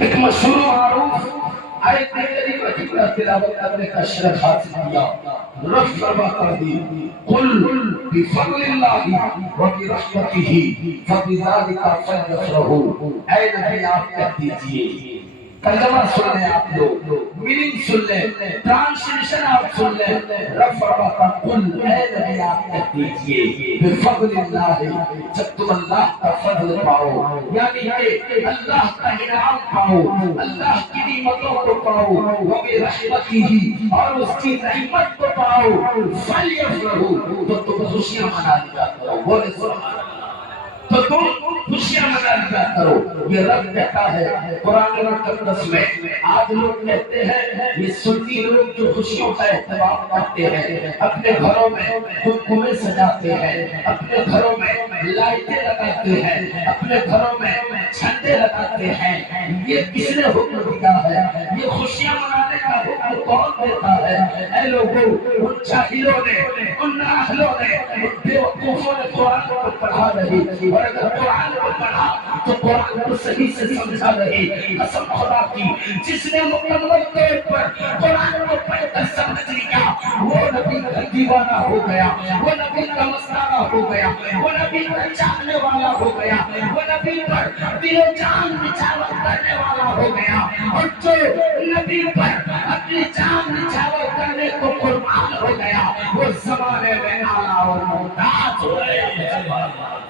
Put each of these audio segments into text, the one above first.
ایک مشہور معروف آیت کریمہ کی تلاوت کرنے کا شرف حاصل کیا. رب فرماتا ہے قل بفضل اللہ وبرحمتہ فبذلک فلیفرحوا. اے نبی آپ کہہ دیجئے، ترجمہ سن لیں آپ لوگ، میننگ سن لیں، ٹرانسلیشن آپ سن لیں. رب فرماتا قل، اے نبی آپ کہہ دیجئے بفضل اللہ، جب تم اللہ کا فضل پاؤ، یعنی کہ اللہ کا انعام پاؤ، اللہ کی نعمتوں کو پاؤ، وبرحمتہ اور اس کی رحمت کو پاؤ، فلیفرحوا تو تم خوشیاں منا لیا کرو. بولے سبحان اللہ. تو تم خوشیاں منا لیا کرو. یہ رب کہتا ہے قرآن مقدس میں. آج لوگ کہتے ہیں، یہ سنی لوگ جو خوشیوں کا اہتمام کرتے ہیں، اپنے گھروں میں کنکمے سجاتے ہیں، اپنے گھروں میں لائٹیں لگاتے ہیں، اپنے گھروں میں جھنڈے لگاتے ہیں. یہ کس نے حکم دیا ہے؟ یہ خوشیاں منانے کا حکم کون دیتا ہے؟ اے لوگوں، ان جاہلوں نے، ان نااہلوں نے، ان بیوقوفوں نے قرآن کو پڑھا نہیں، اور اگر قرآن کو پڑھا تو قرآن کو صحیح سے سمجھا نہیں. قسم خدا کی، جس نے مکمل طور پر قرآن کو پڑھ کر سمجھ لیا، وہ نبی کا دیوانہ ہو گیا، وہ نبی کا مستانہ ہو گیا، وہ نبی کا چاہنے والا ہو گیا، وہ نبی پر دل و جان نچھاور کرنے والا ہو گیا. اور جو نبی پر اپنی جان نچھاور کرنے کو قربان ہو گیا، وہ زمانے میں آلہ اور ممتاز ہو گیا.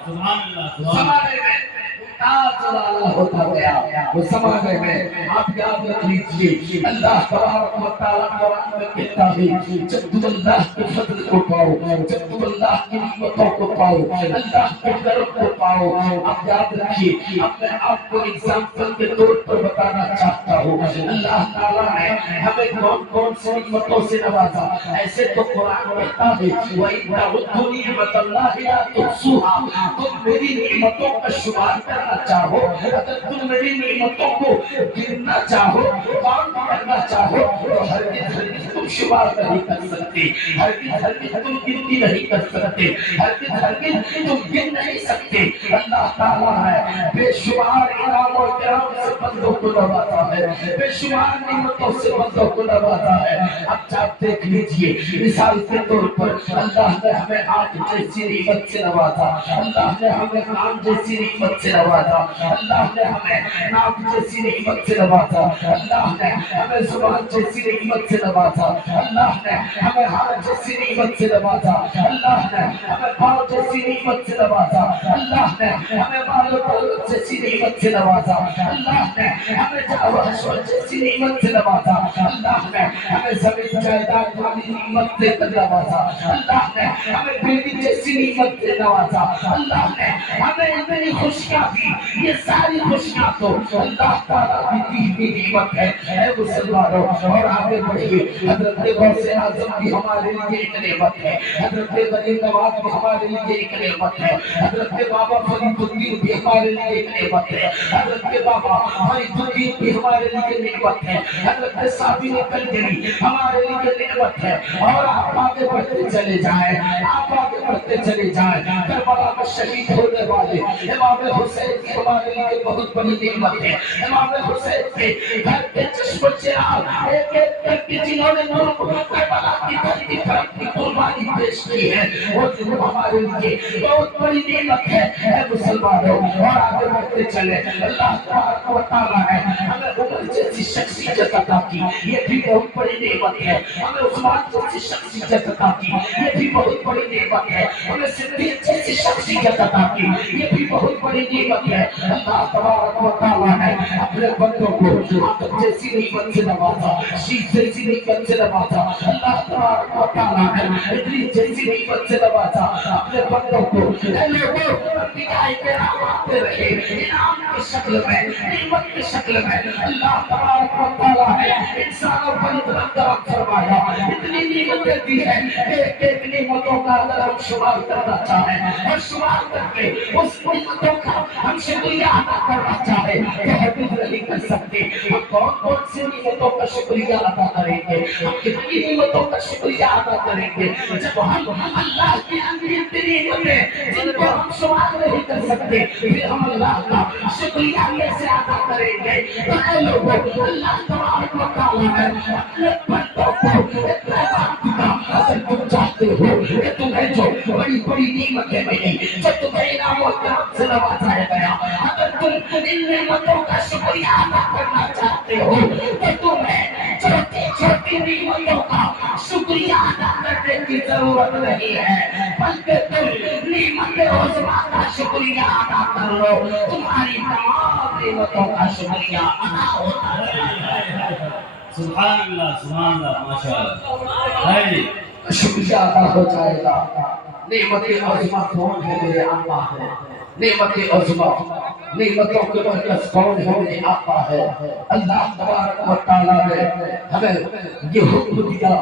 زمانے میں ممتاز اور اعلیٰ ہوتا گیا. وہ زمانے میں آپ یاد رکھ لیجئے، اللہ تبارک و تعالیٰ قرآن میں کہتا ہے جب تم اللہ کے فضل کو پاؤ، جب تم اللہ کی نعمتوں کو پاؤ، اللہ کے کرم کو پاؤ. آپ یاد رکھیے، اب میں آپ کو ایگزامپل کے طور پر بتانا چاہتا ہوں اللہ تعالیٰ نے ہمیں کون کون سی نعمتوں سے نوازا. ایسے تو قرآن کہتا ہے وَإِن تَعُدُّوا نِعْمَتَ اللَّهِ لَا تُحْصُوهَا. تم میری نعمتوں کا شمار کرنا چاہو، اگر تم میری نعمتوں کو گننا چاہو، کاؤنٹ کرنا چاہو، تو ہرگز ہرگز تم شمار نہیں کر سکتے، ہرگز ہرگز تم گنتی نہیں کر سکتے، ہرگز ہرگز تم گن نہیں سکتے. اللہ تعالیٰ ہے بے شمار انعام و کرام سے بندوں کو نوازا ہے، بے شمار نعمتوں سے بندوں کو نوازا ہے. اب آپ دیکھ لیجئے، مثال کے طور پر اللہ نے ہمیں آنکھ جیسی نعمت سے نوازا، اللہ نے ہمیں کان جیسی نعمت سے نوازا، اللہ نے ہمیں ناک جیسی نعمت سے نوازا، اللہ نے ہمیں زبان جیسی نعمت سے نوازا، اللہ نے ہمیں ہاتھ جیسی نعمت سے نوازا، اللہ نے ہمیں پاؤں جیسی نعمت سے نوازا، اللہ نے ہمیں بال و دولت جیسی نعمت سے نوازا، اللہ نے ہمیں جاه و حشمت جیسی نعمت سے نوازا، اللہ نے ہمیں زمین جائیداد والی نعمت سے نوازا، اللہ نے ہمیں بیٹی جیسی نعمت سے نوازا، اللہ نے ہمیں اتنی خوشیاں دی. یہ ساری خوشیاں تو اللہ تعالیٰ کی دی ہوئی نعمت ہے. اے مسلمانوں، اور آگے بڑھیے. حضرت غوث اعظم بھی ہمارے لیے ایک نعمت ہے، حضرت ولی نواز بھی ہمارے لیے ایک نعمت ہے، حضرت بابا فرید الدین بھی ہمارے لیے ایک نعمت ہے، حضرت بابا فرید الدین بھی ہمارے لیے نعمت ہے، حضرت صابر کلگری ہمارے لیے نعمت ہے. اور آپ آگے بڑھتے چلے جائیں، آپ آگے بڑھتے چلے جائیں. کربلا میں شہید ہونے والے امام حسین کی ہمارے لیے بہت بڑی نعمت ہے. امام حسین کے گھر کے چشم چراغ ایک ایک کر کے جنہوں نے کربلا کی دھرتی پر اپنی قربانی پیش کی ہے، وہ ہمارے لیے بہت بڑی نعمت ہے. اے مسلمانوں، اور آگے بڑھتے چلے. اللہ تبارک و تعالیٰ نے ہمیں عمر جیسی شخصیت عطا کی، یہ بھی بہت بڑی نعمت ہے. ہمیں عثمان جیسی شخصیت عطا کی، یہ بھی بہت بڑی نعمت ہے. ہمیں صدیق جیسی شخصیت عطا کی، یہ بھی بہت بڑی نعمت ہے. اللہ تبارک و تعالیٰ نے اپنے بندوں کو آدم جیسی نعمت سے نوازا، شیش جیسی نعمت سے نوازا. اللہ تبارک و تعالیٰ نے ادریس جیسی نعمت سے نوازا اپنے بندوں کو. اے لوگوں، انبیاء کرام آتے رہے انعام کی شکل میں، نعمت کی شکل میں. اللہ تبارک و تعالیٰ نے انسانوں پر اتنا کرم فرمایا، اتنی نعمتیں دی ہیں. ایک ایک نعمتوں کا اگر ہم شمار کرنا چاہیں اور شمار کر کے اس نعمتوں کا ہم شکریہ ادا کرنا چاہیں تو ہرگز نہیں کر سکتے. ہم کون کون سی نعمتوں کا شکریہ ادا کریں گے؟ ہم کتنی نعمتوں کا شکریہ ادا کریں گے جب ہم اللہ کی انگنت نعمتیں جن کو ہم شمار نہیں کر سکتے، پھر ہم اللہ کا شکریہ کیسے ادا کریں کریں گے تو اے لوگوں اللہ تبارک و تعالیٰ نے اپنے بندوں کو اتنا بات دیا اگر تم چاہتے ہو کہ تمہیں جو بڑی بڑی نعمتیں ملی جو تمہیں انعام و اکرام سے نوازا گیا اگر تم ان نعمتوں کا شکریہ ادا کرنا چاہتے ہو تو تمہیں چھوٹی چھوٹی نعمتوں کا شکریہ ادا کرنے کی ضرورت نہیں ہے بلکہ تم نعمت عظمیٰ کا شکریہ ادا کر لو تمہاری تمام نعمتوں کا شکریہ ادا ہوتا ہے سبحان اللہ ماشاء اللہ شکریہ ادا ہو جائے گا نعمت عظمیٰ کون ہے میرے آقا ہے نعمت عظمیٰ نعمتوں کے مرکز کون ہے میرے آقا ہے اللہ تبارک و تعالیٰ نے ہمیں یہ حکم دیا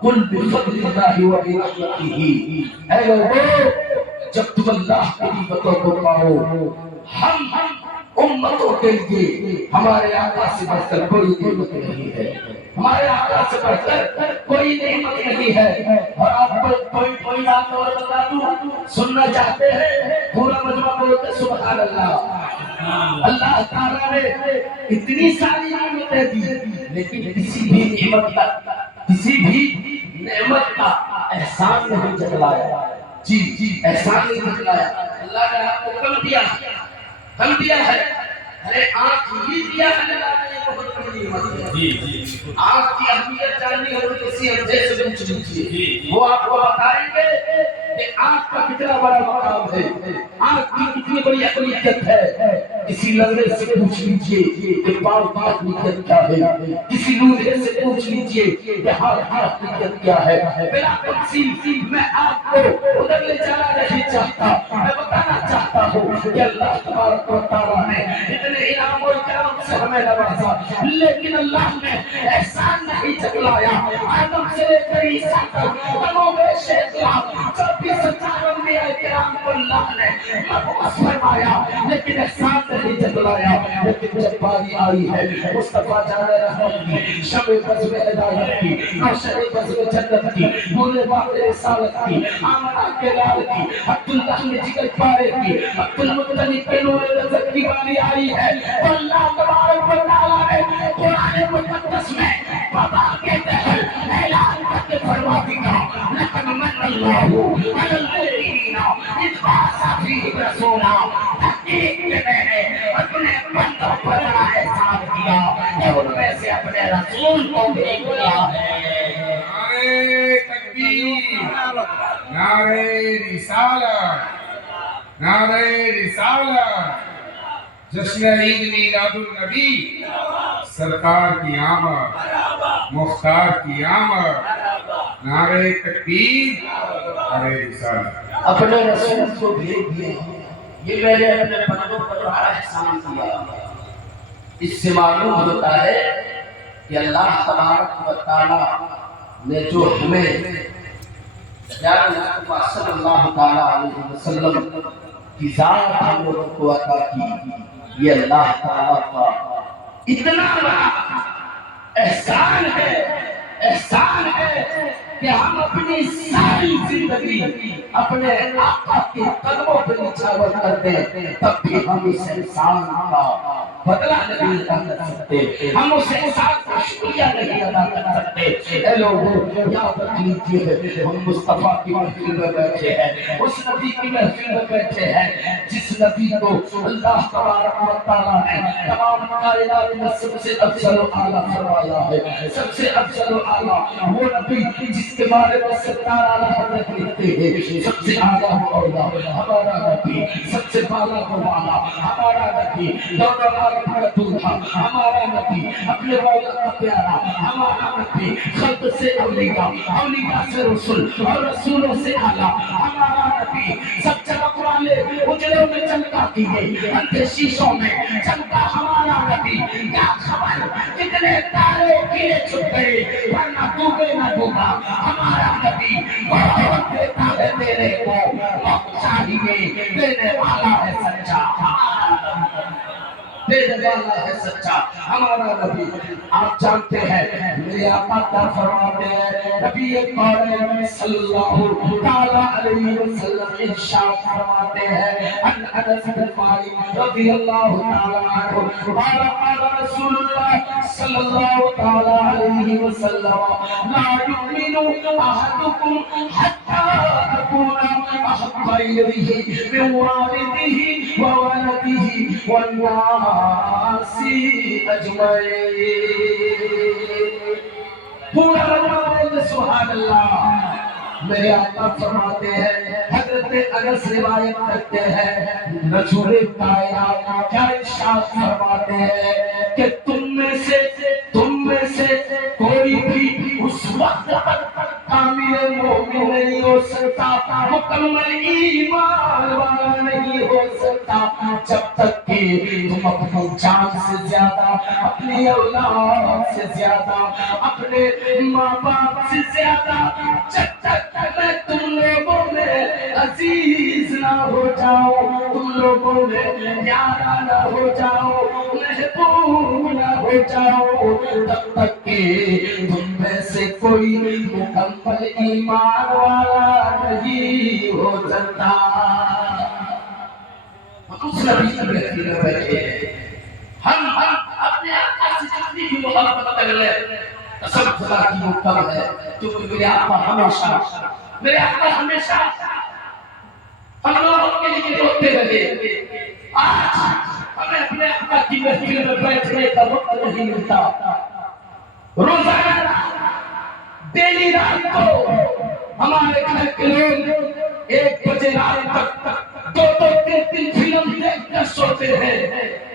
قل بفضل اللہ و برحمتہ اے لوگوں جب تم اللہ کی نعمتوں کو پاؤ ہم امتوں کے لیے ہمارے آقا سے بڑھ کر کوئی نعمت نہیں ہے ہمارے آقا سے بڑھ کر کوئی نعمت نہیں ہے اور آپ کو کوئی بات اور بتا دوں سننا چاہتے ہیں پورا مجمع بولتے سبحان اللہ اللہ تعالیٰ نے اتنی ساری نعمتیں دی لیکن کسی بھی نعمت کا احسان نہیں جتلایا جی احسان نہیں جتلایا اللہ نے آپ کو کم دیا ہے ارے آنکھ ہی دیا ہے اللہ نے بہت بڑی نعمت ہے آنکھ کی اہمیت جاننی ہو تو کسی اندھے سے پوچھ لیجیے وہ آپ کو بتائیں گے کہ آنکھ کا کتنا بڑا مقام ہے آنکھ کی کتنی بڑی اہمیت ہے کسی لنگڑے سے پوچھ لیجیے کہ پاؤں کی اہمیت کیا ہے کسی لوہے سے پوچھ لیجیے کہ ہاتھ کی اہمیت کیا ہے بلا تفصیل میں آپ کو ادھر لے جانا نہیں چاہتا میں بتانا چاہتا ہوں کہ اللہ تبارک و تعالیٰ نے اتنے انعام و اکرام سے ہمیں نوازا لیکن اللہ نے احسان نہیں جتلایا آدم سے لے کر عیسیٰ تک تمام شیطان 54 انبیاء کرام کو اللہ نے مبعوث فرمایا لیکن احسان نہیں جتلایا لیکن جب باری آئی ہے مصطفیٰ جان رحمت کی شب بزم ہدایت کی نوشر بزم جنت کی بولے باپ رسالت کی آمنہ کے لال کی عبداللہ نے جگر پارے کی عبدالمطلب کے نور نظر کی باری آئی ہے اللہ تبارک و تعالیٰ نے قرآن مقدس میں بابا کے دہل اعلان کر کے فرما دیا لقد من اللہ علی المؤمنین اذ بعث فیہم رسولا تحقیق کے میں نے اپنے بندوں پر بڑا احسان کیا کہ ان میں سے اپنے رسول کو بھیج دیا ہے نعرہ تکبیر نعرہ رسالت نعرہ رسالت جشن عید میلاد النبی سرکار کی آمد مختار کی آمد نعرہ تکبیر نعرہ رسالت اپنے رسول کو بھیج دیے یہ میں نے اپنے بندوں پر بڑا احسان کیا اس سے معلوم ہوتا ہے کہ اللہ تبارک و تعالیٰ نے جو ہمیں مصطفیٰ صلی اللہ تعالیٰ علیہ وسلم کی ذات ہم لوگوں کو عطا کی یہ اللہ تعالیٰ کا اتنا بڑا احسان ہے کہ ہم اپنی ساری زندگی اپنے آقا کے قدموں پر نچھاور کر دیں تب بھی ہم اس احسان کا بدلہ نہیں ادا کر سکتے ہم اس احسان کا شکریہ نہیں ادا کر سکتے اے لوگوں یاد رکھ لیجیے ہم مصطفیٰ کی محفل میں بیٹھے ہیں اس نبی کی محفل میں بیٹھے ہیں جس نبی کو اللہ تبارک و تعالیٰ نے تمام کائنات میں سب سے افضل و اعلیٰ فرمایا ہے سب سے افضل و اعلیٰ وہ نبی جس کے بارے میں ستار اعلیٰ حضرت لکھتے ہیں سب سے اعلیٰ و اولیٰ ہمارا نبی سب سے بالا و والا ہمارا نبی دونوں عالم کا دولہا ہمارا نبی اپنے مولا کا پیارا ہمارا نبی خلق سے اولیاء اولیاء سے رسول اور رسولوں سے اعلیٰ ہمارا نبی سب چمک والے اجلوں میں چمکا کیے اندھے شیشوں میں چمکا ہمارا نبی کیا خبر کتنے تارے گرے چھپ گئے ورنہ ڈوبے نہ ڈوبا ہمارا نبی بہت دیتا ہے تیرے کو وقت چاہیے دینے والا ہے سچا تیرے والا ہے سچا ہمارا نبی. آپ جانتے ہیں میرے آقا کیا فرماتے ہیں؟ نبی پاک صلی اللہ تعالی علیہ وسلم ارشاد فرماتے ہیں ان انس بن مالک رضی اللہ تعالی عنہ قال قال رسول اللہ صلی اللہ تعالی علیہ وسلم لا يؤمن احدكم حتى اكون احب اليه من والده وولده والناس اجمعين. پورا بولے سبحان اللہ. میرے آقا فرماتے ہیں حضرت انس روایت کرتے ہیں رسول کائنات کیا ارشاد فرماتے ہیں کہ تم میں سے کوئی بھی اس وقت تک کامل مومن نہیں ہو سکتا، مکمل ایمان والا نہیں ہو سکتا جب تک کہ تم اپنی جان سے زیادہ، اپنی اولاد سے زیادہ، اپنے ماں باپ سے زیادہ جب تک میں تم لوگوں میں عزیز نہ ہو جاؤں، تم لوگوں میں پیارا نہ ہو جاؤ، محبوب نہ ہو جاؤ، تب تک کہ تم میں سے کوئی مکمل ایمان والا نہیں ہو سکتا. اس نبی کی بہتری میں بیٹھے ہیں ہم اپنے آقا سے جتنی بھی محبت کر لیں قسم خدا کی وہ کم ہے، کیونکہ میرے آقا ہمیشہ ہم لوگوں کے لیے روتے رہے. آج ہمیں اپنے آقا کی محفل میں بیٹھنے کا وقت نہیں ملتا. روزانہ ڈیلی رات کو ہمارے گھر کے لوگ 1 بجے رات تک 2-3 فلم دیکھ کر سوتے ہیں،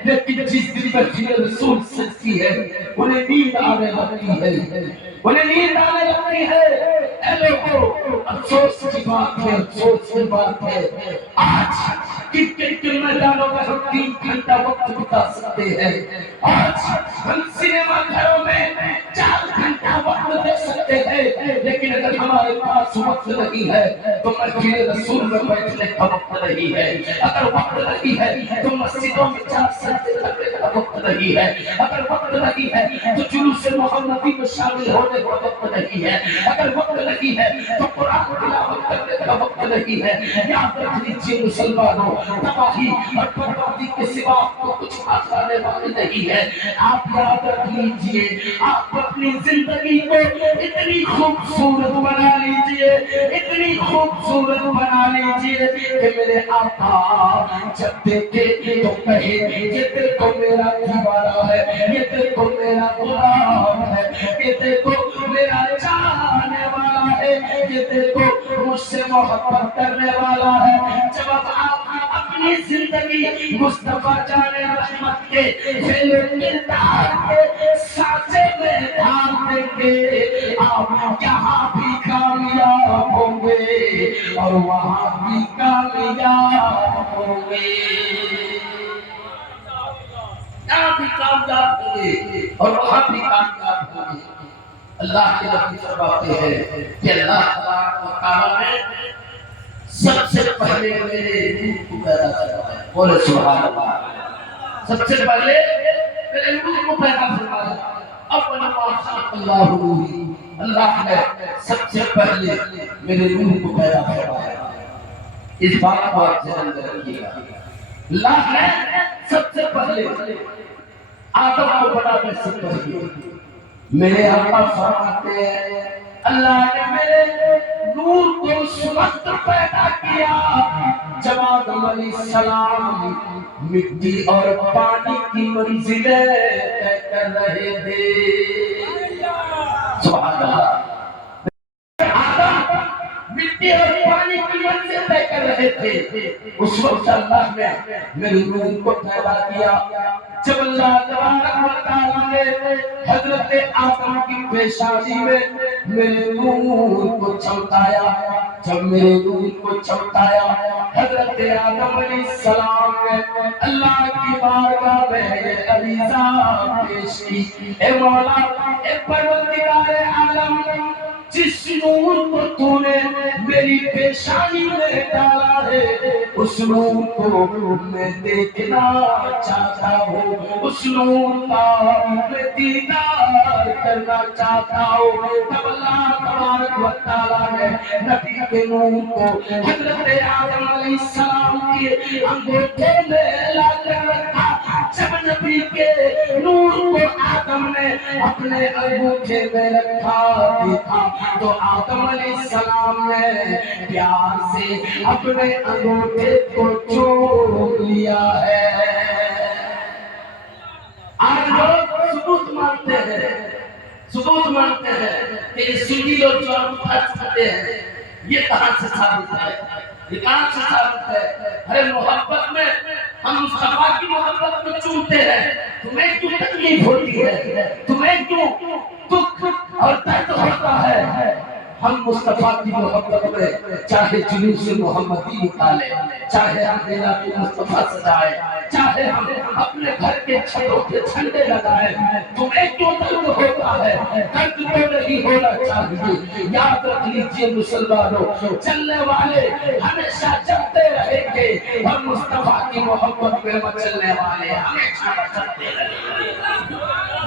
لیکن جس دن میں رسول سچتی ہے انہیں نیند آنے لگتی ہے، انہیں نیند آنے لگتی ہے. اے لوگوں افسوس کی بات ہے، افسوس کی بات ہے آج کرکٹ کے میدانوں میں ہم 3 گھنٹہ وقت بتا سکتے ہیں، آج ہم سنیما گھروں میں 4 گھنٹہ وقت دے سکتے ہیں، لیکن اگر ہمارے پاس وقت نہیں ہے تو مسجد رسول میں بیٹھنے کا وقت نہیں ہے. اگر وقت نہیں ہے تو مسجدوں میں 4 سجدے کرنے کا وقت نہیں ہے. اگر وقت نہیں ہے تو جلوس محمدی میں شامل ہونے کا وقت نہیں ہے. اگر وقت نہیں ہے تو قرآن تلاوت کرنے کا وقت نہیں ہے. یاد رکھ لیجیے مسلمانوں، تباہی اور بربادی کے سوا آپ کو کچھ آنے والے نہیں ہے. آپ یاد رکھ لیجیے، آپ اپنی زندگی کو اتنی خوبصورت بنا لیجیے، اتنی خوبصورت بنا لیجیے کہ میرے آقا جب دیکھے تو کہے یہ دیکھو میرا دیوارہ ہے، یہ دیکھو میرا غلام ہے، یہ دیکھو میرا چاہنے والا ہے، یہ دیکھو مجھ سے محبت کرنے والا ہے. جب آپ اپنی زندگی مصطفیٰ جان رحمت کے پھیلے کردار کے سانچے میں ڈھال دیں گے، آپ یہاں بھی کامیاب ہوں گے اور وہاں بھی کامیاب ہوں گے. یہاں بھی کامیاب ہوں گے اور وہاں بھی کامیاب ہوں گے. اللہ کے نبی فرماتے ہیں کہ اللہ تبارک و تعالیٰ نے سب سے پہلے میرے روح کو پیدا فرمایا. بولے سبحان اللہ. سب سے پہلے میرے روح کو پیدا فرمایا. اول ما خلق اللہ روحی، اللہ نے سب سے پہلے میرے روح کو پیدا فرمایا. اس بات کو آپ ذہن میں رکھیے گا. اللہ نے سب سے پہلے آدم کو بنانے سے پہلے میرے آقا فرماتے ہیں اللہ نے میرے نور کو اس وقت پیدا کیا جب آدم علیہ السلام مٹی اور پانی کی منزلیں طے کر رہے تھے. سبحان اللہ. مٹی اور پانی کی منزل طے کر رہے تھے، اس وقت اللہ نے میری روح کو پیدا کیا. جب اللہ تبارک و تعالیٰ نے حضرت آدم کی پیشانی میں میرے نور کو چمکایا، جب میرے نور کو چمکایا حضرت آدم علیہ السلام نے اللہ کی بارگاہ میں یہ عریضہ پیش کی. اے مولا، اے پروردگار عالم، جس نور کو تو نے میری پیشانی میں ڈالا ہے اس نور کو میں دیکھنا چاہتا ہوں، اس نور کا میں دیدار کرنا چاہتا ہوں۔ تب اللہ تبارک و تعالیٰ نے نبی کے نور کو حضرت آدم علیہ السلام کی انگوٹھے میں لا کر رکھا۔ جب نبی کے نور کو آدم نے اپنے انگوٹھے میں رکھا دیکھا تو آدم علیہ السلام نے پیار سے اپنے انگوٹھے کو چوم لیا ہے۔ آج لوگ ثبوت مانتے ہیں، ثبوت مانتے ہیں کہ یہ سنی لوگ جو انگوٹھا چومتے ہیں یہ کہاں سے ثابت ہے، یہ کہاں سے ثابت ہے؟ ارے محبت میں ہم مصطفیٰ کی محبت میں چومتے ہیں، تمہیں کیوں تکلیف ہوتی ہے، تمہیں کیوں دکھ اور درد ہوتا ہے؟ ہم مصطفیٰ کی محبت میں چاہے جلوس محمدی نکالے، چاہے ہم ملاد مصطفیٰ سجائے، چاہے ہم اپنے گھر کے چھتوں پہ جھنڈے لگائے، تمہیں کیوں درد ہوتا ہے؟ درد تو نہیں ہونا چاہیے۔ یاد رکھ لیجئے مسلمانوں، چلنے والے ہمیشہ چلتے رہیں گے اور مصطفیٰ کی محبت میں مچلنے والے ہمیشہ چلتے رہیں گے۔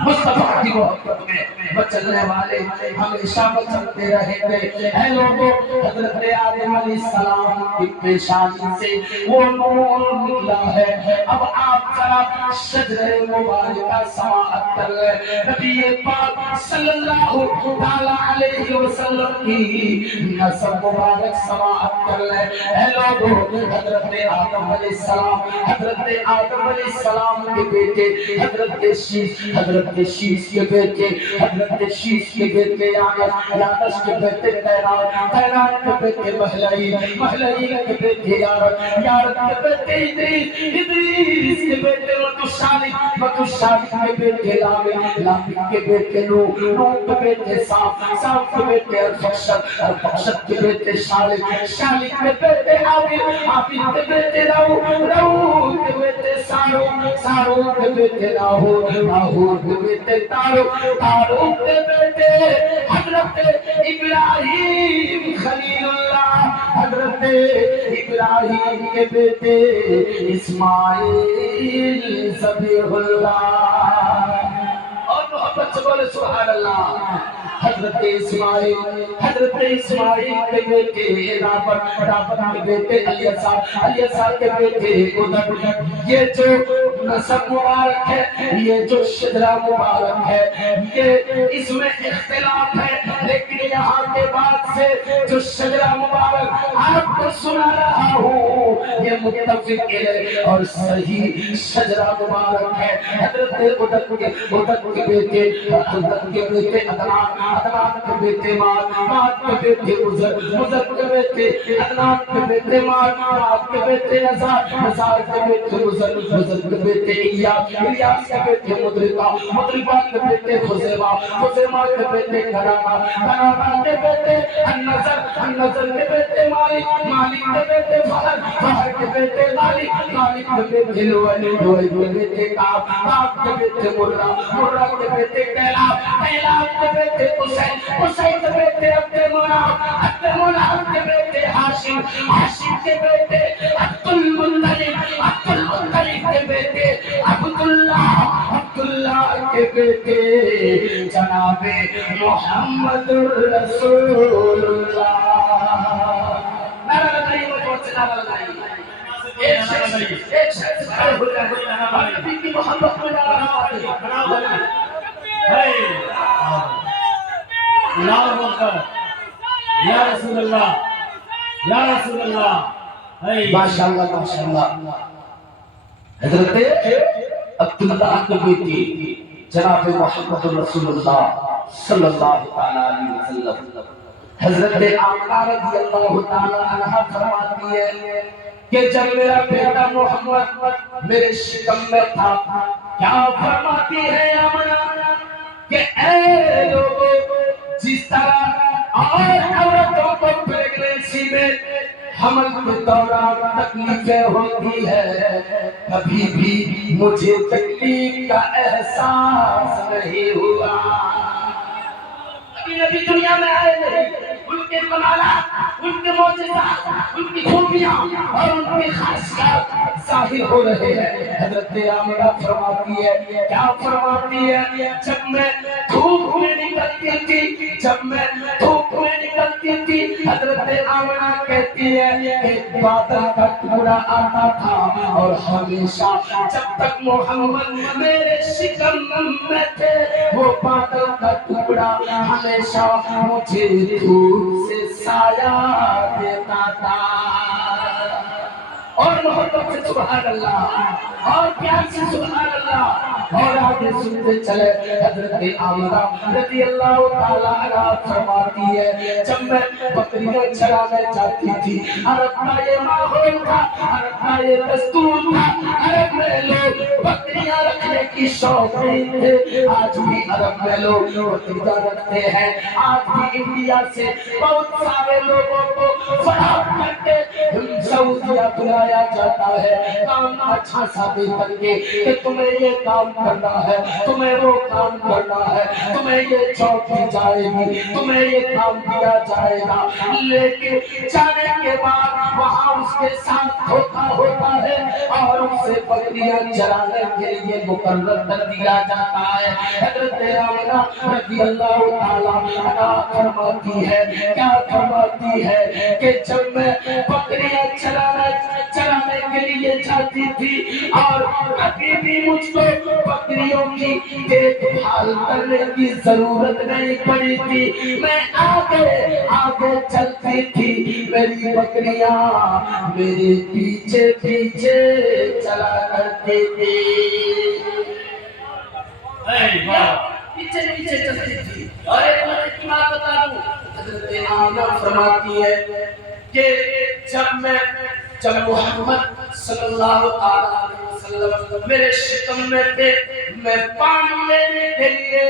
مصطفیٰ کی محبت میں مچلنے والے ہمیشہ مچلتے رہیں گے۔ اے لوگوں، حضرت آدم علیہ السلام کی پیشانی سے وہ نور نکلا ہے۔ اب آپ ذرا شجرہ مبارکہ سماعت کر لیں، نبی پاک صلی اللہ تعالیٰ علیہ وسلم کی نسب مبارک سماعت کر لیں۔ اے لوگوں، حضرت آدم علیہ السلام، حضرت آدم علیہ السلام کے بیٹے حضرت شیش کے بیٹے حضرت شیش کے بیٹے یانس کے بیٹے کینان کے بیٹے مہلعیل کے بیٹے یارد کے بیٹے ادریس کے بیٹے متشالک کے بیٹے لامک کے بیٹے نوح کے بیٹے سام کے بیٹے ارفخشد کے بیٹے شالک کے بیٹے عابد کے بیٹے رؤ کے بیٹے سارو کے بیٹے راہور کے بیٹے تارو کے بیٹے حضرت ابراہیم خلیل اللہ، حضرت ابراہیم کے بیٹے اسماعیل ذبیح اللہ۔ اور محبت سے بولے سبحان اللہ۔ حضرت اسماعیل کے بیٹے رابط کے بیٹے الیسا کے بیٹے ادھر۔ یہ جو نسب مبارک ہے، یہ جو شجرہ مبارک ہے، یہ اس میں اختلاف ہے، لیکن یہاں کے بعد سے جو شجرہ مبارک آپ کو سنا رہا ہوں یہ متفق ہے اور صحیح شجرہ مبارک ہے۔ حضرت ادھر کے بیٹے عدنان کے بیٹے ماد کے بیٹے عزر کے بیٹے عدنان کے بیٹے ماد کے بیٹے نزار کے بیٹے عزر کے بیٹے الیاس کے بیٹے مدرکہ کے بیٹے خزیمہ کے بیٹے کنانا کے بیٹے النظر کے بیٹے مالک کے بیٹے فہر کے بیٹے مالک کے بیٹے لوئی کے بیٹے کعب کے بیٹے مرہ کے بیٹے کیلاب کے بیٹے حسین کے بیٹے عبد مناف کے بیٹے ہاشم کے بیٹے عبد المطلب کے بیٹے عبداللہ کے بیٹے جناب محمد رسول اللہ۔ نعرہ لگائیے، مجھوڑ سے نعرہ لگائیے۔ ایک شخص کھڑے ہو جائے اور نبی کی محبت میں نعرہ لگائیے۔ اللہ اکبر، یا رسول اللہ، یا رسول اللہ۔ ماشاءاللہ ماشاءاللہ۔ حضرت عبداللہ کے بیٹی جناب محمد رسول اللہ صلی اللہ علیہ وسلم، حضرت آمنہ رضی اللہ تعالی عنہ فرماتی ہے کہ جب میرا بیٹا محمد میرے شکم میں تھا، کیا فرماتی ہے آمنہ کہ اے لوگوں، جس طرح اور عورتوں کو پریگننسی میں حمل کے دوران تکلیفیں ہوتی ہے، کبھی بھی مجھے تکلیف کا احساس نہیں ہوا۔ باقی نبی دنیا میں آئے نہیں، ان کے کمالات، ان کے معجزات، ان کی خوبیاں اور ان کی خاصیات ظاہر ہو رہے ہیں۔ حضرت آمنہ فرماتی ہے، کیا فرماتی ہے؟ جب میں دھوپ میں نکلتی تھی، جب میں دھوپ میں نکلتی تھی، حضرت آمنہ کہتی ہے ایک بادل کا ٹکڑا آتا تھا اور ہمیشہ جب تک محمد میرے شکم میں تھے وہ بادل کا ٹکڑا ہمیشہ مجھے دھوپ سے سایہ دیتا تھا۔ اور محبت سے سبحان اللہ، اور پیار سے سبحان اللہ، اور آگے سنتے چلے۔ حضرت آمنہ رضی اللہ تعالیٰ عنہ فرماتی ہے جب میں بکریاں چرانے جاتی تھی، عرب کا یہ ماحول تھا، عرب کا یہ دستور تھا، عرب میں لوگ بکریاں رکھنے کی شوقین تھے۔ آج بھی عرب میں لوگ بکریاں رکھتے ہیں، آج بھی انڈیا سے بہت سارے لوگوں کو فراہم کر کے سعودیہ بلایا جاتا ہے کام اچھا سا دے کر کے کہ تمہیں یہ کام کرنا ہے، تمہیں وہ کام کرنا ہے، تمہیں یہ جاب دی جائے گی، تمہیں یہ کام دیا جائے گا، لیکن جانے کے بعد وہاں اس کے ساتھ دھوکا ہوتا ہے اور اس سے بکریاں چرانے کے لیے مقرر کر دیا جاتا ہے۔ حضرت آمنہ رضی اللہ تعالیٰ عنہا فرماتی ہے، کیا فرماتی ہے کہ جب میں بکریاں چرانے کے لیے جاتی تھی اور ابھی بھی مجھ کو بکریوں کی دیکھ بھال کرنے کی ضرورت نہیں پڑی تھی، میں آگے آگے چلتی تھی، میری بکریاں میرے پیچھے پیچھے چلا کرتی تھی، پیچھے پیچھے چلتی تھی۔ اور ایک بات کی بات بتا دوں، حضرت آمنہ فرماتی ہے کہ جب محمد صلی اللہ علیہ وسلم میرے شکم میں تھے، میں پانی لینے کے لیے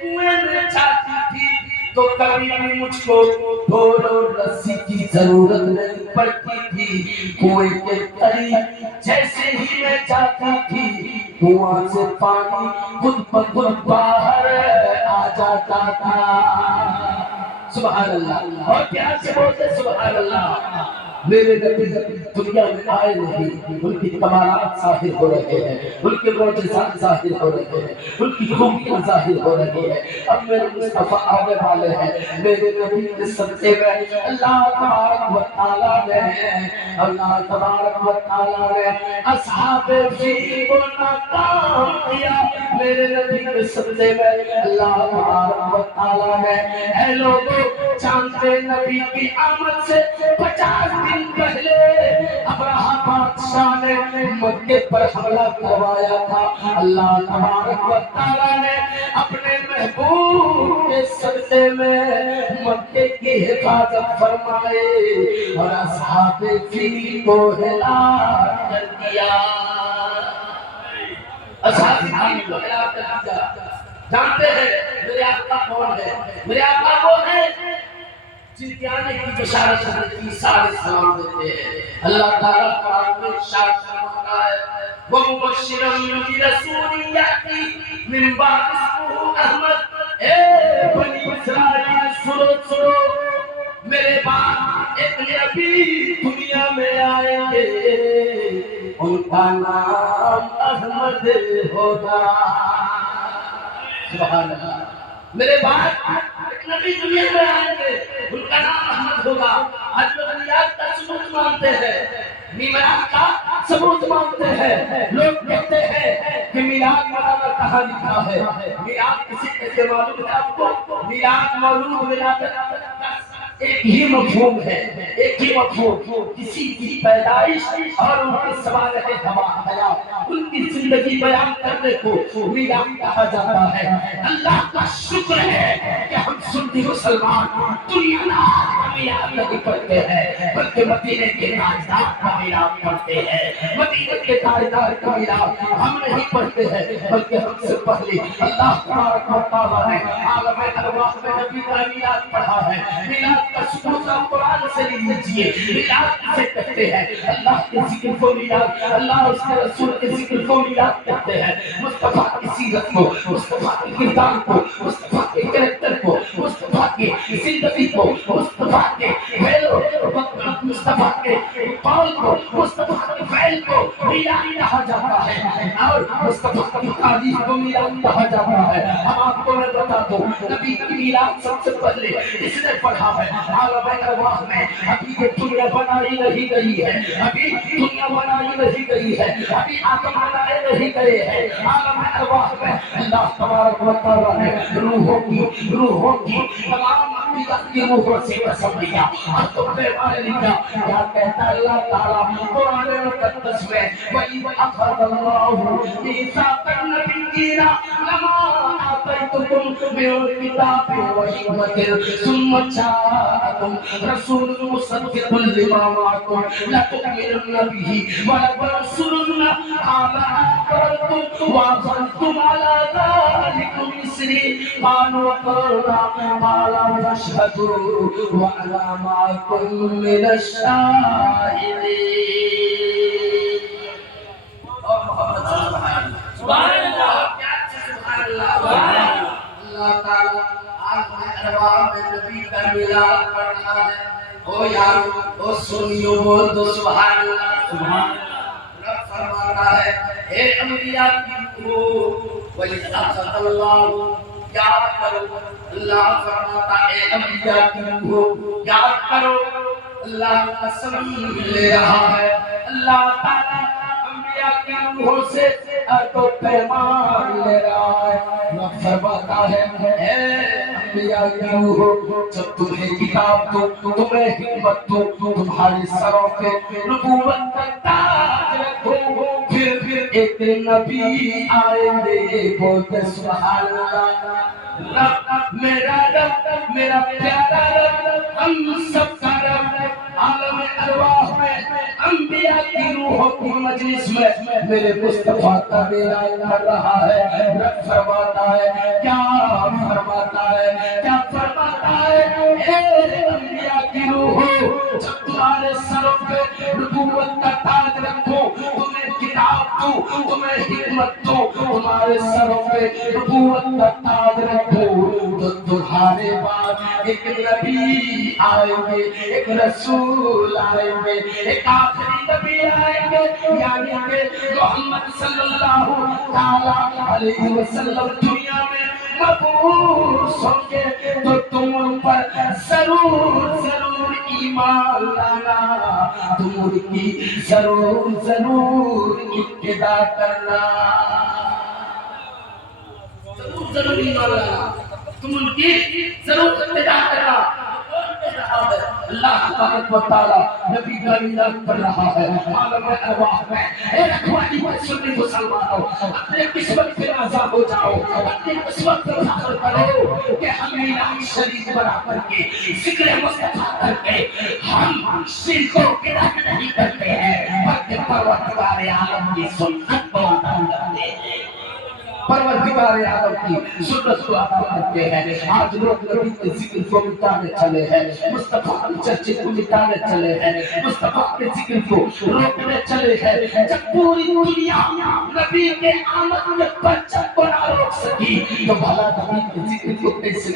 کنویں میں جاتی تھی تو کبھی بھی مجھ کو ڈھول اور رسی کی ضرورت نہیں پڑتی تھی، کنویں کے قریب جیسے ہی میں جاتی تھی کنواں سے پانی خود بخود باہر آ جاتا تھا۔ سبحان اللہ، اور پیار سے بولتے سبحان اللہ۔ میرے نبی دنیا میں آئے نہیں، ان کی کمالات ظاہر ہو رہے ہیں، ان کے معجزات ظاہر ہو رہے ہیں، ان کی خوبیاں ظاہر ہو رہی ہیں۔ اب میرے مصطفیٰ آنے والے ہیں، میرے نبی کے صدقے میں اللہ تبارک و تعالیٰ نے اصحاب فیل کو ناکام کیا، میرے نبی کے صدقے میں اللہ تبارک و تعالیٰ نے اے لوگوں جانتے نبی کی آمد سے 50 دن پہلے ابراہیم بادشاہ نے مکے پر حملہ کروایا تھا، اللہ تبارک و تعالیٰ نے اپنے محبوب کے صدقے میں مکے کی حفاظت فرمائے اور اصحاب فیل کو ہلاک کر دیا، اصحاب فیل کو ہلاک کر دیا۔ جانتے ہیں میرے آقا کون ہے؟ میرے آقا کون ہے؟ جن کے آنے کی بشارت حضرت عیسیٰ علیہ السلام دیتے ہیں۔ اللہ تعالیٰ قرآن میں ارشاد فرماتا ہے وَمُبَشِّرًا بِرَسُولٍ يَأْتِي مِن بَعْدِهِ اسْمُهُ أَحْمَدُ، اے بنی اسرائیل سنو، میرے بعد ایک نبی دنیا میں آئیں گے، ان کا نام احمد ہوگا۔ سبحان اللہ، میرے بعد ایک نبی دنیا میں آئیں گے، ان کا نام احمد ہوگا۔ آج لوگ میلاد کا ثبوت مانتے ہیں، میلاد کا ثبوت مانتے ہیں، لوگ کہتے ہیں کہ میلاد مولانا کہاں لکھا ہے؟ میلاد کسی کیسے معلوم ہے آپ کو؟ میلاد مولود ولادت ایک ہی مفہوم ہے، ایک ہی مفہوم، کسی کی پیدائش اور ان کی سوانح حیات، ان کی زندگی بیان کرنے کو میلاد کہا جاتا ہے۔ اللہ کا شکر ہے کہ ہم سنی مسلمان دنیا کا میلاد نہیں پڑھتے ہیں بلکہ مدینے کے تاجدار کا میلاد پڑھتے ہیں، مدینے کے تاجدار کا میلاد ہم نہیں پڑھتے ہیں بلکہ ہم سے پہلے اللہ تبارک و تعالیٰ نے عالم ارواح میں نبی کا میلاد پڑھا ہے۔ میلاد کا ثبوت آپ قرآن سے لیجیے، میلاد کسے کہتے ہیں؟ اللہ کے ذکر کو میلاد، اللہ اس کے رسول کے ذکر کو میلاد کہتے ہیں، مصطفیٰ کی سیرت کو، مصطفیٰ کے کردار کو، مصطفیٰ کے کریکٹر کو، مصطفیٰ مصطفیٰ کی زندگی کو، مصطفیٰ کے فعل مصطفیٰ کے قول کو، مصطفیٰ کے فعل کو میلاد کہا جاتا ہے، اور مصطفیٰ کی تعریف کو میلاد کہا جاتا ہے۔ ہم آپ کو میں بتا دوں، نبی کی میلاد سب سے پہلے اس نے پڑھا ہے عالم ارواح میں۔ ابھی یہ دنیا بنائی نہیں گئی ہے، ابھی دنیا بنائی نہیں گئی ہے، ابھی آدم بنائے نہیں گئے ہیں، عالم ارواح میں اللہ تبارک و تعالیٰ نے روحوں کی تمام انبیاء کی روحوں سے قسم لیا اور تم نے مان لیا۔ کیا کہتا اللہ تعالیٰ قرآن مقدس میں، وَإِذْ أَخَذَ اللَّهُ مِيثَاقَ النَّبِيِّينَ لَمَا آتَيْتُكُم مِّنَ الْكِتَابِ وَالْحِكْمَةِ ثُمَّ جَاءَكُمْ رَسُولٌ مُّصَدِّقٌ لِّمَا مَعَكُمْ لَتُؤْمِنُنَّ بِهِ وَلَتَنصُرُنَّهُ قَالَ أَقْرَرْتُمْ وَأَخَذْتُمْ عَلَىٰ ذَٰلِكُمْ إِصْرِي قَالُوا أَقْرَرْنَا قَالَ فَاشْهَدُوا وَأَنَا مَعَكُم مِّنَ الشَّاهِدِينَ۔ سبحان اللہ، سبحان اللہ۔ اللہ تعالیٰ عالم ارواح میں نبی کا میلاد پڑھ رہا ہے۔ او یار، او سنیو بول دو سبحان اللہ، سبحان اللہ۔ رب فرماتا ہے اے انبیاء کی روح، وَإِذْ أَخَذَ اللَّهُ، یاد کرو۔ اللہ فرماتا اے انبیاء کی روح یاد کرو۔ اللہ قسم لے رہا ہے، اللہ تعالیٰ انبیاء کی روحوں سے تو پیمان لے رہا ہے۔ رب فرماتا ہے اے انبیاء کی روح، جب تمہیں کتاب دو، تمہیں حکمت دو، تمہاری سروں پہ نبوت کا تاج رکھو، پھر ایک نبی آئیں گے، بولتے سبحان اللہ۔ رب میرا رب، میرا پیارا رب، ہم سب کا رب، عالم ارواح میں انبیاء کی روحوں کی مجلس میں میرے مصطفیٰ کا میلاد کر رہا ہے۔ رب فرماتا ہے، کیا فرماتا ہے، کیا فرماتا ہے، اے انبیاء کی روحوں، جب تمہارے سروں پہ نبوت کا تاج رکھو، تمہیں کتاب دوں، تمہیں حکمت دوں، تمہارے سروں پہ نبوت کا تاج رکھو، تو تمہارے بعد ایک نبی آئیں گے، ایک رسول آئیں گے، ایک آخری نبی آئیں گے، یعنی کہ محمد صلی اللہ علیہ وسلم دنیا میں مبعوث ہوں گے، تو تم ان پر ضرور ایمان لانا، تم ان کی ضرور ابتدا کرنا، ضرور ایمان لانا، تم ان کی ضرور ابتدا کرنا۔ اللہ تبارک و تعالیٰ نبی کا میلاد کر رہا ہے عالم ارواح میں۔ اے رکھوالی پر سنی مسلمانوں، اپنے قسمت پہ راضا ہو جاؤ، اپنے قسمت پر فخر کرو کہ ہم میلاد شریف بنا کر کے ذکر مصطفیٰ کر کے ہم شرک کو گرہ نہیں کرتے ہیں، بلکہ پروردگار عالم کی سنت کو ادا کرتے ہیں، پروردگار عالم کی سنت کو ادا کرتے ہیں۔ آج لوگ نبی کے ذکر کو مٹانے چلے ہیں، مصطفیٰ کے چرچے کو مٹانے چلے ہیں، مصطفیٰ کے ذکر کو روکنے چلے ہیں۔ جب پوری دنیا نبی کے آمد میں پرچم کو نہ روک سکی تو بھلا نبی کے ذکر کو کیسے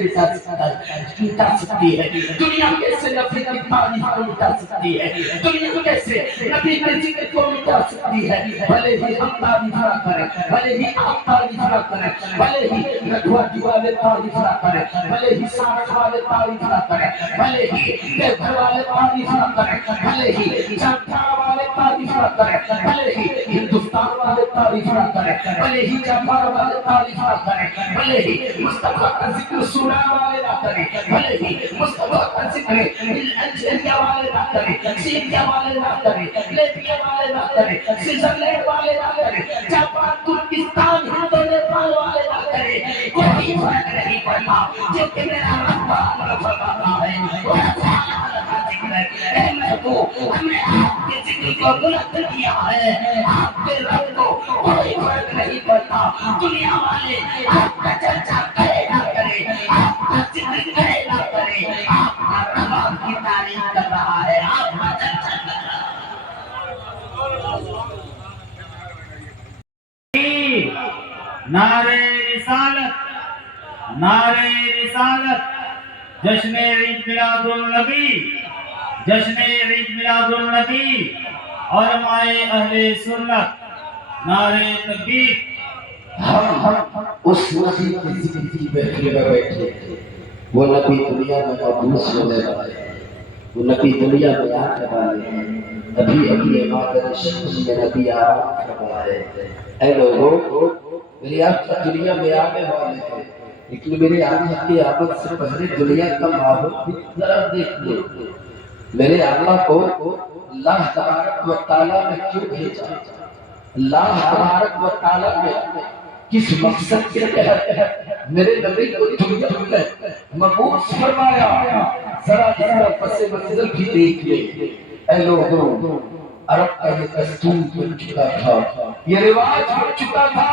مٹا سکتی ہے؟ دنیا کیسے نبی کی تعریف کو مٹا سکتی ہے؟ دنیا کیسے نبی کے ذکر کو مٹا سکتی ہے؟ بھلے ہی ہم تعریف نہ کریں، بھلے ہی آپ تعریف نہ کریں، بھلے ہی رکھوالی والے تعریف نہ کریں، بھلے ہی سارک والے تعریف نہ کریں، بھلے ہی دیو گھر والے تعریف نہ کریں، بھلے ہی جانتھارا والے تعریف نہ کریں، بھلے ہی ہندوستان والے تعریف نہ کریں، بھلے ہی جاپان والے تعریف نہ کریں، بھلے ہی مصطفیٰ کا ذکر سوران والے نہ کریں، بھلے ہی مصطفیٰ کا ذکر الجیریا والے نہ کریں، سیریا والے نہ کریں، لیبیا والے نہ کریں، سوئٹزرلینڈ والے نہ کریں، جاپان ترکستان نیپال والے نہ کریں، کوئی فرق نہیں پڑتا، کیونکہ میرا رب فرماتا ہے وہ کا ذکر ہے۔ اے محبوب، ہم نے آپ کے ذکر کو بلند کیا ہے، آپ کے رب کو کوئی فرق نہیں پڑتا، دنیا والے آپ کا چرچا کرے نہ کرے، آپ کا ذکر کرے نہ کرے، آپ کا رب آپ کی تعریف کر رہا ہے، آپ کا چرچا کر رہا ہے۔ نعرہ رسالت، نعرہ رسالت، جشن عید میلاد النبی، جشن عید میلاد النبی، علماء اہل سنت، نعرے تکبیر۔ ہم اس نبی کی ذکر کی محفل میں بیٹھے تھے، وہ نبی دنیا میں مبعوث ہونے والے ہیں، وہ نبی دنیا میں آنے والے ہیں، نبی اپنے مادر شمس میں نبی آرام فرما ہے۔ اے لوگوں، میری آقا دنیا میں آنے والے ہیں، لیکن میرے آقا کی آمد سے پہلے دنیا کا ماحول بھی ذرا دیکھ لو۔ میرے آقا کو اللہ تبارک و تعالیٰ نے کیوں بھیجا؟ اللہ تبارک و تعالیٰ نے کس مقصد کے تحت میرے نبی کو دنیا میں مبعوث فرمایا؟ ذرا اس کا پس منظر بھی دیکھ لے۔ اے لوگوں، عرب کا یہ دستور بن چکا تھا، یہ رواج بن چکا تھا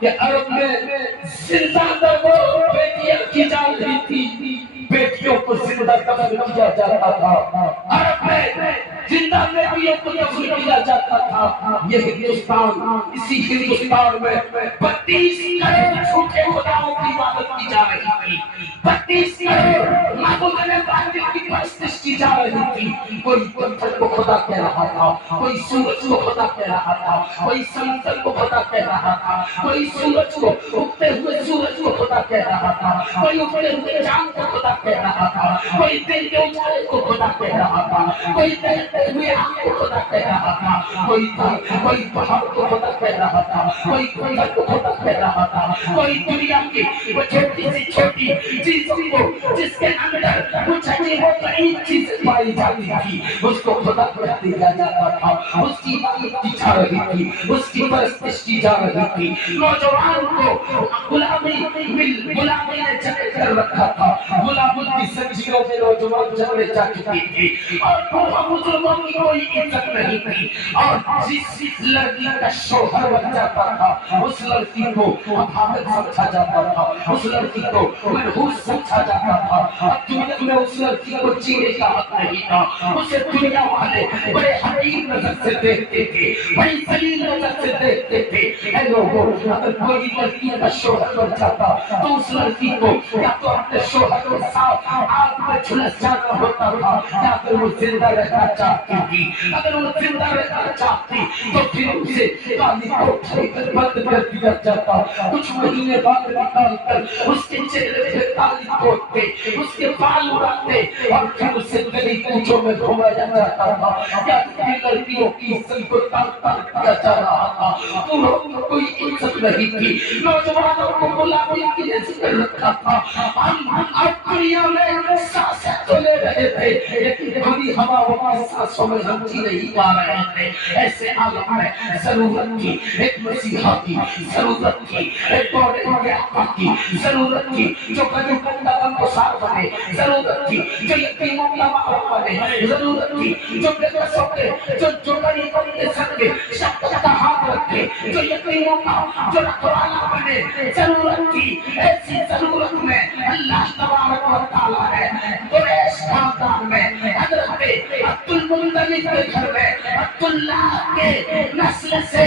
کہ عرب میں زندہ در وہ بیٹیاں کی جا رہی تھی، بیٹیوں کو زندہ دفن کیا جاتا تھا۔ عرب میں زندہ بیٹیوں کو دفن کیا جاتا تھا۔ یہ ہندوستان، اسی ہندوستان میں 32 کروڑ جھوٹے خداؤں کی عبادت کی جا رہی تھی، 32 کروڑ معبودان باطل کی پرستش کی جا رہی تھی۔ کوئی پتھر کو خدا کہہ رہا تھا، کوئی سورج کو خدا کہہ رہا تھا، کوئی سمندر کو خدا کہہ رہا تھا، کوئی سورج کو، اگتے ہوئے سورج کو خدا کہہ رہا تھا، کوئی اگتے ہوئے چاند کو خدا کہہ رہا تھا، کوئی دن کے اجالے کو خدا کہہ رہا تھا، کوئی تیرتے ہوئے آگ کو خدا کہہ رہا تھا، کوئی پہاڑ کو خدا کہہ رہا تھا، کوئی پتھر کو خدا کہہ رہا تھا، کوئی دنیا کی وہ چھوٹی سی چھوٹی چیزوں کو جس کے اندر کچھ عجیب و غریب چیزیں پائی جاتی تھی اس کو خدا کہہ دیا جاتا تھا، اس کی عبادت کی جا رہی تھی، اس کی پرستش کی جا رہی تھی۔ نوجوان کو غلامی نے جکڑ کر رکھا تھا، غلاموں کی زنجیروں میں نوجوان جکڑے جا چکی تھی، اور بوڑھا بزرگوں کی کوئی عزت نہیں تھی، اور جس لڑکی کا شوہر بن جاتا تھا اس لڑکی کو حامل سمجھا جاتا تھا، اس لڑکی کو منحوس سمجھا جاتا تھا، اب دنیا میں اس لڑکی کو جینے کا حق نہیں تھا، اسے دنیا والے بڑے حقیر نظر سے دیکھتے تھے، بڑی ذلیل نظر سے دیکھتے تھے۔ اے لوگوں، اگر کوئی لڑکی کا شوہر بن جاتا تو اس لڑکی کو یا تو اپنے شوہر کے ساتھ آگ میں جھلس جانا ہوتا تھا، یا پھر وہ زندہ رہنا چاہتی تھی۔ اگر وہ زندہ رہنا چاہتی تو پھر اسے کالی کوٹھی پر بند کر دیا جاتا، کچھ مہینے بعد نکال کر اس کے چہرے پہ کالی پوتتے، اس کے بال اڑاتے اور پھر اسے گلی کوچوں میں گھمایا جاتا تھا، یا پھر لڑکیوں کی عزت کو تاک کیا جا رہا تھا، بوڑھوں کو کوئی عزت نہیں تھی، نوجوانوں کو غلامی کے لیے ذکر رکھا تھا۔ ہم اب دنیا میں سانسیں تو لے رہے تھے لیکن کھلی ہواؤں کی سانسوں میں ہم جی نہیں پا رہے تھے۔ ایسے عالم میں ضرورت تھی ایک مسیحا کی، ضرورت تھی ایک بڑے آقا کی، ضرورت تھی جو کبھی بندہ بنگسار بنے، ضرورت تھی جو یتیموں کا معاف بنے، ضرورت تھی جو بے بسوں کے، جو غریبوں کے سر پہ شفقت کا ہاتھ رکھے، جو یتیموں کا جو رکھوالا بنے، ضرورت تھی۔ ایسی ضرورت میں اللہ تبارک و تعالیٰ ہے قریش خاندان میں حضرت عبد المطلب کے گھر میں عبد اللہ کے نسل سے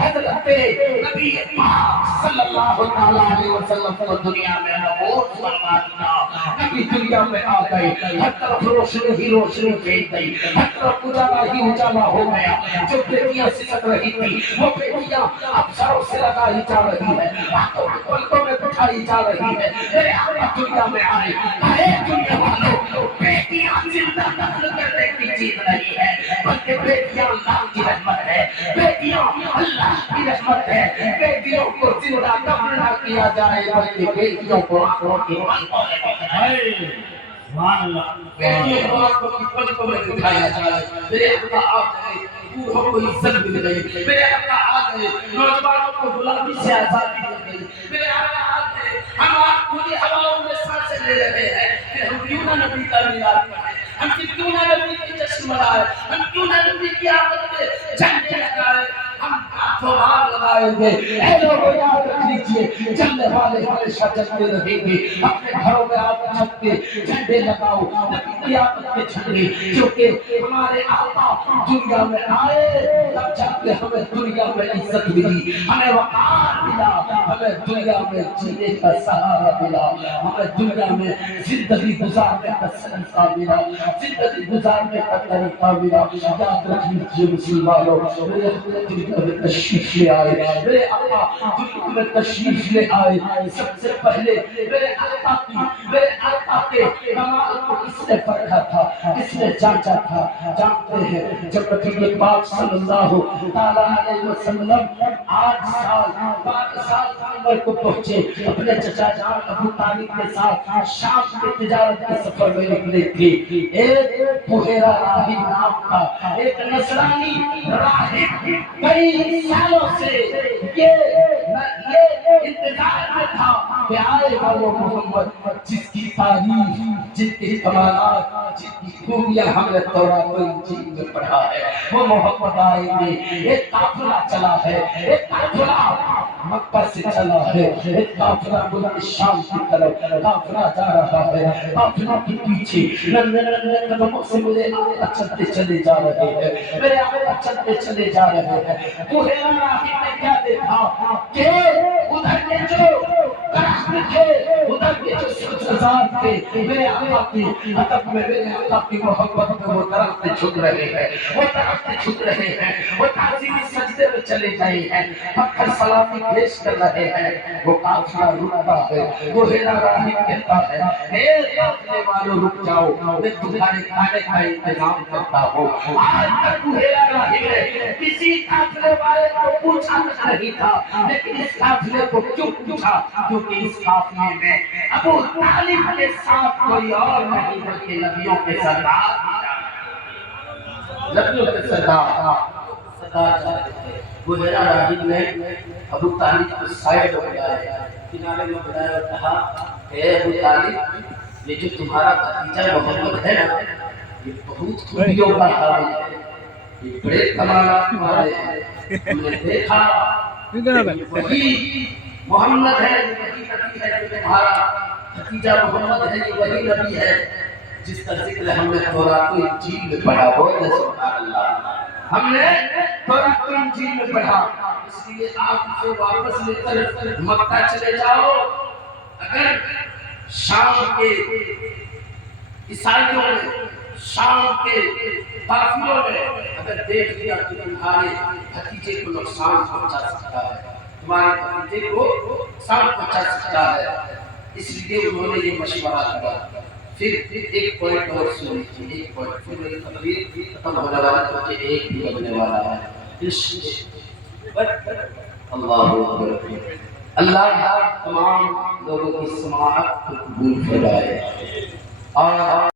حضرت نبی پاک صلی اللہ علیہ وسلم کو دنیا میں مبعوث فرما دیا۔ نبی دنیا میں آ گئے، ہر طرف روشنی ہی روشنی پھیل گئی، ہر طرف اجالا ہی اجالا ہو گیا۔ جو بیٹیاں سسک رہی تھی وہ بیٹیاں اب سروں سے لگائی جا رہی ہے، ہاتھوں کے پلکوں میں بٹھائی جا رہی ہے۔ میرے آقا دنیا میں آئے، اے دنیا والوں، بیٹیاں زندہ دفن کرنے کی چیز نہیں ہے، بلکہ بیٹیاں اللہ کی رحمت ہے، بیٹیاں اللہ کی رحمت ہے۔ بیٹیوں کو زندہ دفن نہ کیا جائے بلکہ بیٹیوں کو آنکھوں کی پلکوں میں بیٹیوں کو آنکھوں کی پلکوں میں بٹھایا جائے۔ میرے آقا آ گئے، بوڑھوں کو عزت مل گئی، میرے آقا آ گئے، نوجوانوں کو غلامی سے آزادی مل گئی، میرے آقا آ گئے۔ ہم آپ کھلی ہواؤں میں سانسیں لے رہے ہیں کہ ہم کیوں نہ نبی کا میلاد پڑھیں، ہم کیوں نہ نبی کی جشن منائیں، ہم کیوں نہ نبی کی آمد پہ جھنڈے لگائیں، ہم آسمان لگائیں گے. اے لوگوں یاد رکھ لیجیے جلنے والے ہمیشہ جلتے رہیں گے. اپنے گھروں میں آپ چھت کے جھنڈے لگاؤ نبی قیامت کے جھنڈے, کیونکہ ہمارے آقا دنیا میں آئے تب جا کے ہمیں دنیا میں عزت ملی, ہمیں وقار ملا, ہمیں دنیا میں جینے کا سہارا ملا, ہمیں دنیا میں زندگی گزارنے کا سلیقہ ملا, زندگی گزارنے کا طریقہ ملا. یاد رکھ لیجیے مسلمانوں, میرے دنیا میں تشریف لے آئے, میرے آقا دنیا میں تشریف لے آئے. سب سے پہلے میرے آقا کے کمال کو کس نے پرکھا تھا, کس نے جانچا تھا؟ جانتے ہیں جب نبی پاک صلی اللہ علیہ وسلم 8 سال 12 سال کی عمر کو پہنچے, اپنے چچا جان ابو طالب کے ساتھ شام کے تجارت کے سفر میں نکلے تھے. ایک بحیرہ راہب نام کا ایک نصرانی راہب کئی سالوں سے یہ انتظار میں تھا کہ آئے گا وہ محمد جس کی تعریف, جن کے کمالات, جن کی خوبیاں ہم نے تورات و انجیل میں پڑھا ہے, وہ محمد آئیں گے. ایک قافلہ چلا ہے, ایک قافلہ مکہ سے چلا ہے, ایک قافلہ ملک شام کی طرف قافلہ جا رہا ہے. قافلہ کے پیچھے ننھے ننھے قدموں سے میرے آقا چلتے چلے جا رہے ہیں, میرے آقا چلتے چلے جا رہے ہیں. بحیرہ راہب نے کیا دیکھا کہ ادھر کے جو درخت تھے, ادھر کے جو سبزار تھے, میرے آقا کی ادب میں, میرے آقا کی محبت میں وہ درخت جھک رہے ہیں, وہ درخت جھک رہے ہیں, وہ تعظیمی سجدے میں چلے گئے ہیں, پتھر سلامی پیش کر رہے ہیں. وہ قافلہ رکتا ہے, بحیرہ راہب کہتا ہے اے قافلے والوں رک جاؤ, میں تمہارے کھانے کا انتظام کرتا ہوں. آج تک بحیرہ راہب نے کسی قافلے والے کو پوچھا نہیں تھا, لیکن اس قافلے کو کیوں پوچھا؟ کیونکہ اس قافلے میں ابو طالب کے ساتھ کوئی اور نہیں بلکہ نبیوں کے سردار, نبیوں کے سردار جاتے تھے. بحیرہ راہب نے ابو طالب کو سائڈ میں بلایا, کنارے میں بلایا اور کہا اے ابو طالب, یہ جو تمہارا بھتیجا محمد ہے نا, یہ بہت خوبیوں کا حامل ہے, یہ بڑے کمالات تمہارے ہیں, تم نے دیکھا وہی محمد ہے, وہی نبی ہے, جو تمہارا بھتیجا محمد ہے, یہ وہی نبی ہے جس کا ذکر ہم نے تورات و انجیل میں پڑھا. بولے سبحان اللہ, ہم نے تورات و انجیل میں پڑھا. اس لیے آپ اسے واپس لے کر مکہ چلے جاؤ. اگر شام کے عیسائیوں نے, شام کے قافلوں نے اگر دیکھ لیا کہ تمہارے بھتیجے کو نقصان پہنچا سکتا ہے, تمہارے بھتیجے کو نقصان پہنچا سکتا ہے, اس لیے انہوں نے یہ مشورہ دیا. پھر ایک پوائنٹ اور سن لیجیے, ایک پوائنٹ, پھر میری تقریر ختم ہونے والا ہے کیونکہ ایک بھی بجنے والا ہے. اللہ اکبر. اللہ تمام لوگوں کی سماعت کو قبول فرمائے. اور